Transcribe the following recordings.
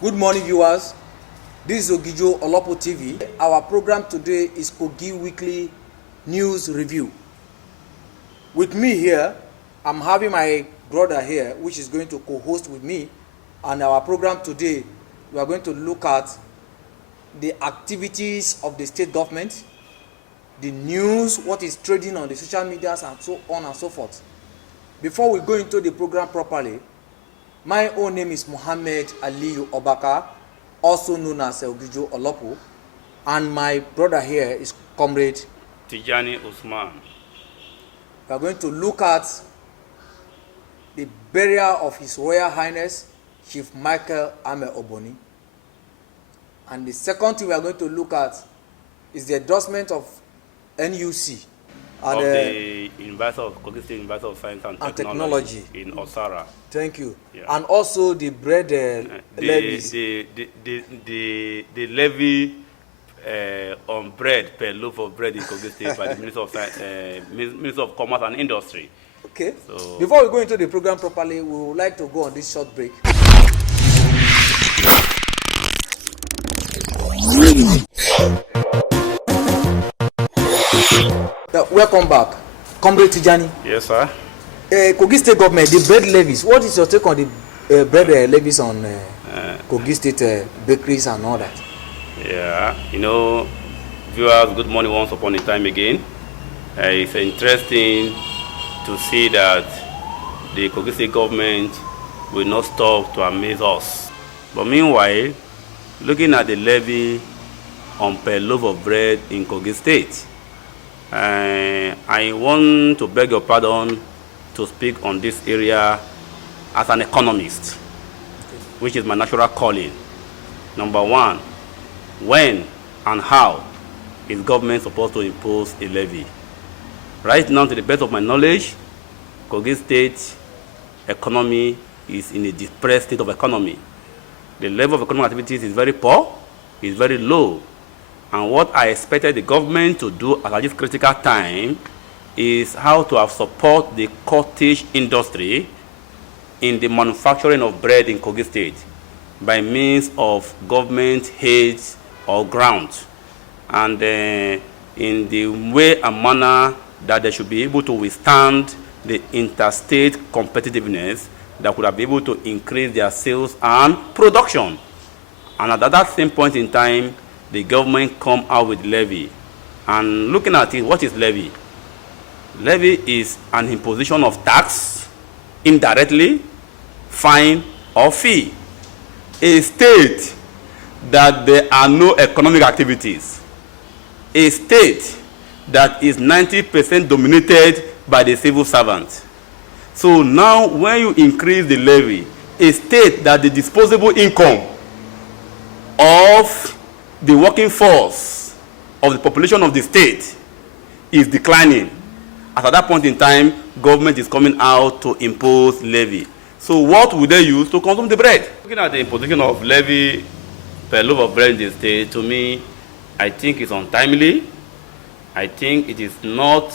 Good morning, viewers. This is Ogijo Olopo TV. Our program today is Kogi Weekly News Review. With me here, I'm having my brother here, which is going to co-host with me. And our program today, we are going to look at the activities of the state government, the news, what is trading on the social medias, and so on and so forth. Before we go into the program properly, my own name is Mohammed Aliyu Obaka, also known as Ogijo Olopo, and my brother here is Comrade Tijani Usman. We are going to look at the burial of His Royal Highness Chief Michael Ame Oboni. And the second thing we are going to look at is the endorsement of NUC. Of the Kogi State University of Science and Technology in Osara. Thank you. Yeah. And also the bread levies. The levy on bread per loaf of bread in Kogi State by the Minister of Commerce and Industry. Okay. So, before we go into the program properly, we would like to go on this short break. Welcome back. Comrade Tijani. Yes, sir. Kogi State government, the bread levies. What is your take on the bread levies on Kogi State bakeries and all that? Yeah, viewers, good morning once upon a time again. It's interesting to see that the Kogi State government will not stop to amaze us. But meanwhile, looking at the levy on per loaf of bread in Kogi State, I want to beg your pardon to speak on this area as an economist, which is my natural calling. Number one, when and how is government supposed to impose a levy? Right now, to the best of my knowledge, Kogi State economy is in a depressed state of economy. The level of economic activities is very poor, is very low. And what I expected the government to do at this critical time is how to have support the cottage industry in the manufacturing of bread in Kogi State by means of government aids or grants, and in the way and manner that they should be able to withstand the interstate competitiveness that would have been able to increase their sales and production. And at that same point in time, the government come out with levy. And looking at it, what is levy? Levy is an imposition of tax, indirectly, fine, or fee. A state that there are no economic activities. A state that is 90% dominated by the civil servant. So now when you increase the levy, a state that the disposable income of the working force of the population of the state is declining. At that point in time, government is coming out to impose levy. So what would they use to consume the bread? Looking at the imposition of levy per loaf of bread in the state, to me, I think it's untimely. I think it is not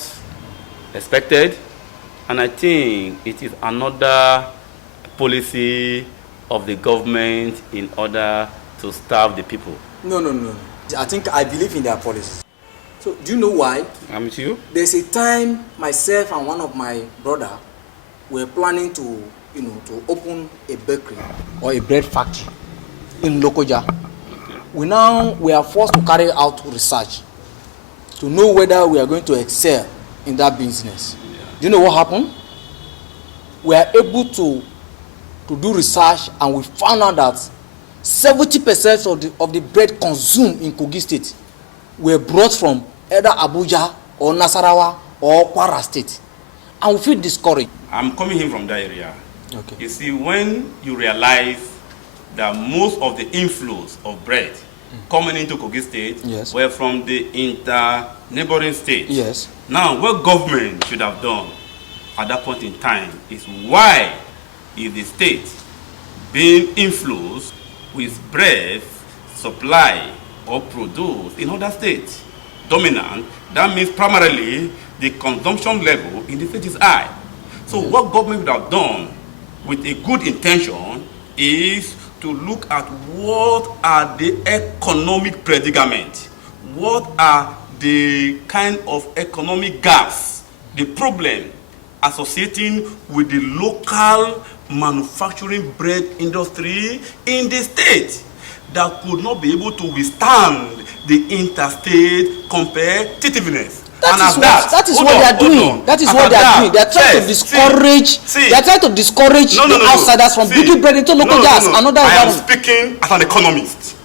expected. And I think it is another policy of the government in order to starve the people. No. I believe in their policies. So do you know why? I'm with you. There's a time myself and one of my brother were planning to open a bakery or a bread factory in Lokoja. Okay. We are forced to carry out research to know whether we are going to excel in that business. Yeah. Do you know what happened? We are able to do research, and we found out that 70% of the bread consumed in Kogi State were brought from either Abuja or Nasarawa or Kwara State. And we feel discouraged. I'm coming in from that area. Okay. You see, when you realize that most of the inflows of bread coming into Kogi State were from the neighboring states. Yes. Now, what government should have done at that point in time is, why is the state being influenced with bread supply or produced in other states dominant? That means primarily the consumption level in the state is high. So what government would have done with a good intention is to look at what are the economic predicament, what are the kind of economic gaps, the problem associating with the local manufacturing bread industry in the state that could not be able to withstand the interstate competitiveness. That is what they are doing. That is what they are doing. They are trying to discourage. They are trying to discourage the outsiders from bringing bread into local gas. Another I am speaking as an economist.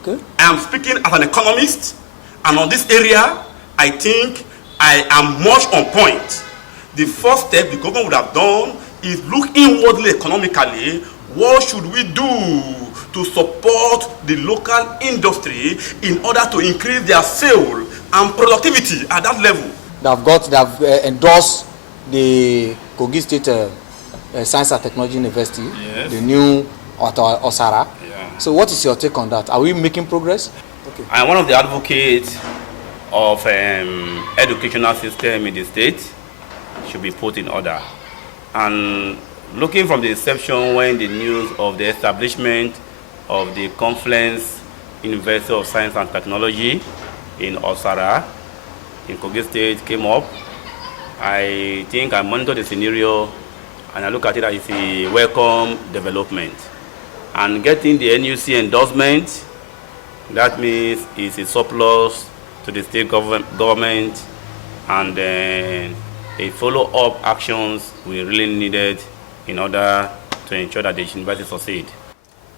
Okay. I am speaking as an economist, and on this area, I think I am much on point. The first step the government would have done is look inwardly economically. What should we do to support the local industry in order to increase their sale and productivity at that level? They have endorsed the Kogi State Science and Technology University, yes, the new Osara. Yeah. So what is your take on that? Are we making progress? Okay. I am one of the advocates of educational system in the state should be put in order. And looking from the inception when the news of the establishment of the Confluence University of Science and Technology in Osara, in Kogi State came up, I think I monitored the scenario and I look at it as a welcome development. And getting the NUC endorsement, that means it's a surplus to the state government, and then a follow-up actions we really needed in order to ensure that the university succeed.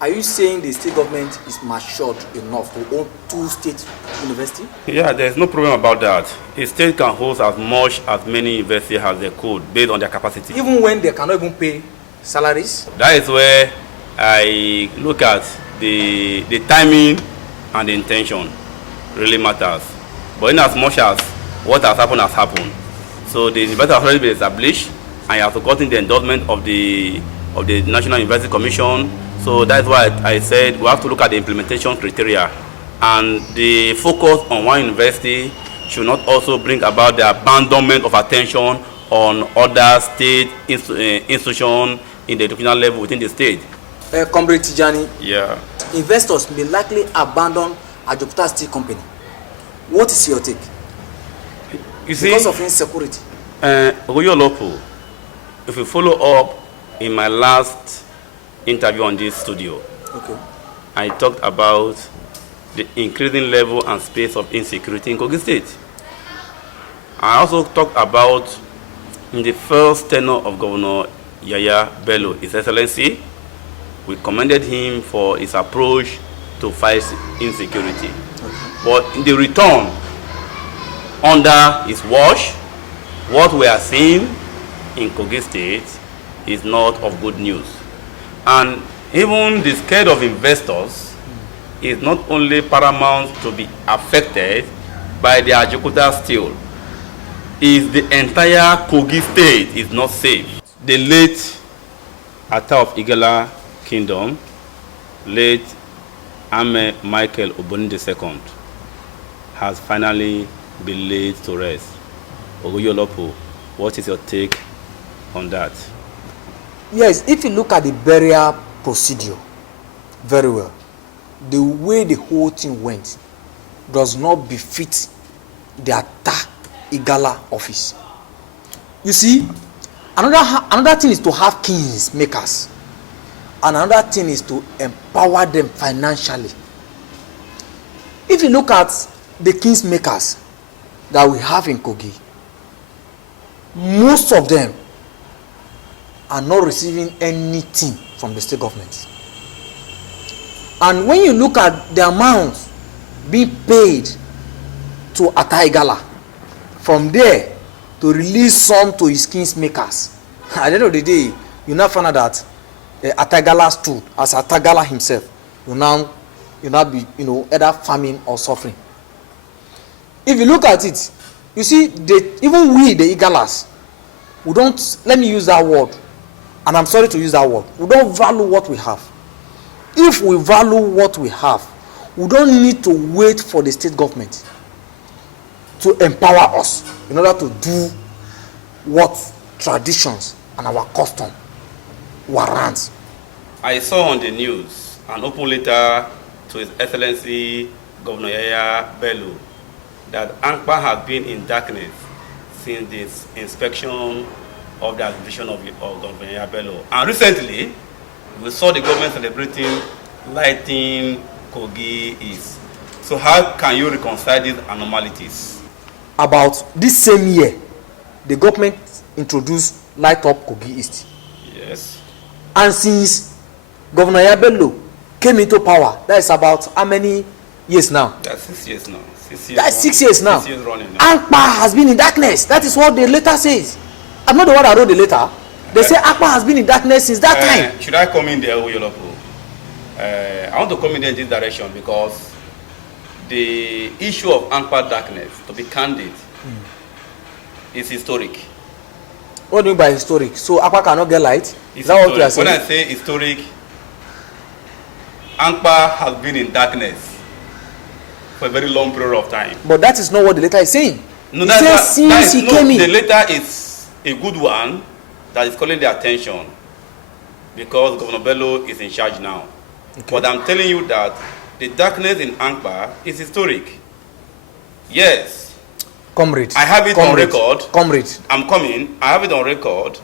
Are you saying the state government is matured enough to own two state universities? Yeah, there's no problem about that. A state can host as much as many universities as they could based on their capacity. Even when they cannot even pay salaries? That is where I look at the timing and the intention really matters. But in as much as what has happened. So the university has already been established, and you have gotten the endorsement of the National University Commission. So that's why I said we have to look at the implementation criteria, and the focus on one university should not also bring about the abandonment of attention on other state institutions in the educational level within the state. Comrade Tijani, yeah, investors may likely abandon Ajaokuta Steel Company. What is your take? You see, because of insecurity. If you follow up in my last interview on this studio, okay, I talked about the increasing level and space of insecurity in Kogi State. I also talked about in the first tenure of Governor Yaya Bello, His Excellency, we commended him for his approach to fight insecurity. Okay. But in the return, under his watch, what we are seeing in Kogi State is not of good news. And even the scale of investors is not only paramount to be affected by the Ajaokuta Steel, is the entire Kogi State is not safe. The late Attah of Igala Kingdom, late Ame Michael Oboni II, has finally been laid to rest. Ogoyolopo, what is your take on that? Yes, if you look at the burial procedure very well, the way the whole thing went does not befit the Attah Igala office. You see, another thing is to have kings makers, and another thing is to empower them financially. If you look at the kings makers that we have in Kogi, most of them are not receiving anything from the state government. And when you look at the amount being paid to Attah Igala, from there to release some to his kings makers, at the end of the day, you now find out that Attah Igala stood as Attah Igala himself. You now be either farming or suffering. If you look at it, you see, even we, the Igalas, we don't, let me use that word, and I'm sorry to use that word, we don't value what we have. If we value what we have, we don't need to wait for the state government to empower us in order to do what traditions and our custom warrants. I saw on the news an open letter to His Excellency Governor Yaya Bello that ANCPA has been in darkness since this inspection of the administration of Governor Yaya Bello. And recently, we saw the government celebrating lighting Kogi East. So how can you reconcile these anomalies? About this same year, the government introduced Light Up Kogi East. Yes. And since Governor Yabello came into power, that is about how many years now? That's 6 years now. 6 years. That's 6 years now. 6 years running now. ANCPA has been in darkness. That is what the letter says. I'm not the one that wrote the letter. They say ANCPA has been in darkness since that time. Should I come in there, Uyolopo? I want to come in this direction because the issue of ANCPA darkness, to be candid, is historic. What do you mean by historic? So ANCPA cannot get light? Is that what you are saying? When I say historic, ANCPA has been in darkness for a very long period of time. But that is not what the letter is saying. No, it says since he came in. The letter is a good one that is calling the attention because Governor Bello is in charge now. Okay. But I'm telling you that the darkness in ANCPA is historic. Yes. Comrade. I have it on record. Comrade. I'm coming. I have it on record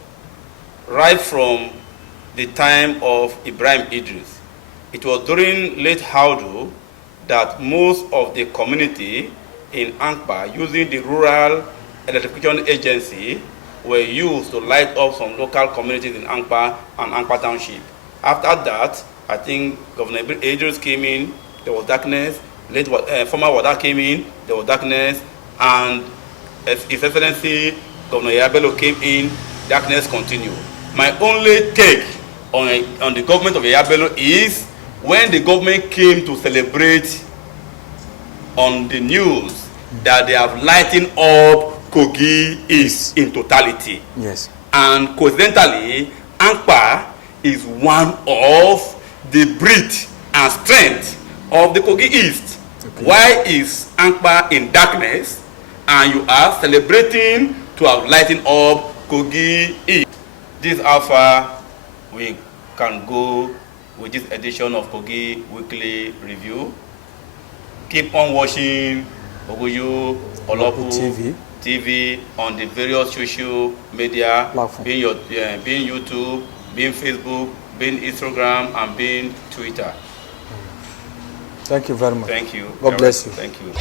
right from the time of Ibrahim Idris. It was during late Haudu that most of the community in ANCPA using the Rural Electrification Agency were used to light up some local communities in ANCPA and ANCPA Township. After that, I think Governor Idris came in, there was darkness. Late former Wada came in, there was darkness. And His Excellency Governor Yabello came in, darkness continued. My only take on the government of Yabello is when the government came to celebrate on the news that they have lightened up Kogi East in totality. Yes. And coincidentally, ANCPA is one of the breadth and strength of the Kogi East. Okay. Why is ANCPA in darkness and you are celebrating to have lightened up Kogi East? This is how far we can go with this edition of Kogi Weekly Review. Keep on watching Oguyu Olopu TV on the various social media, being YouTube, being Facebook, being Instagram, and being Twitter. Thank you very much. Thank you. God bless you. Thank you.